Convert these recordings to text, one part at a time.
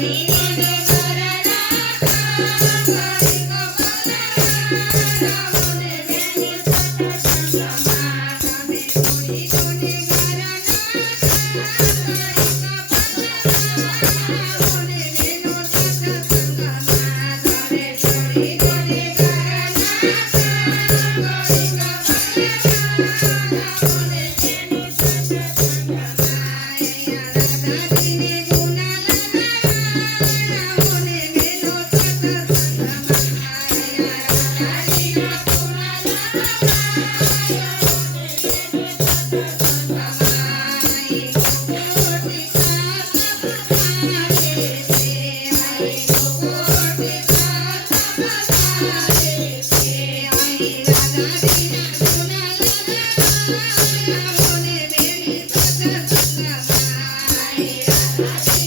Green. Peace.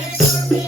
Oh,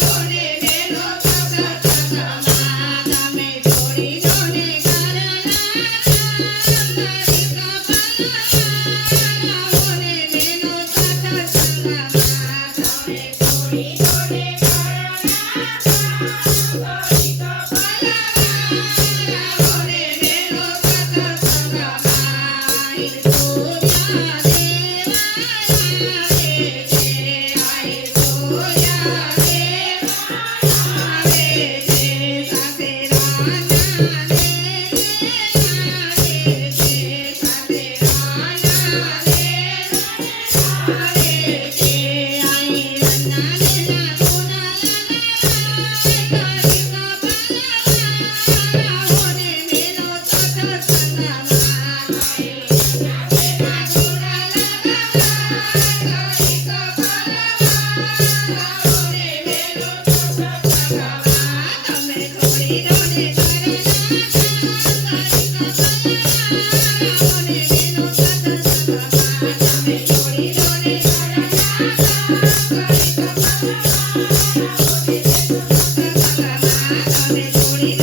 Yeah. চুরি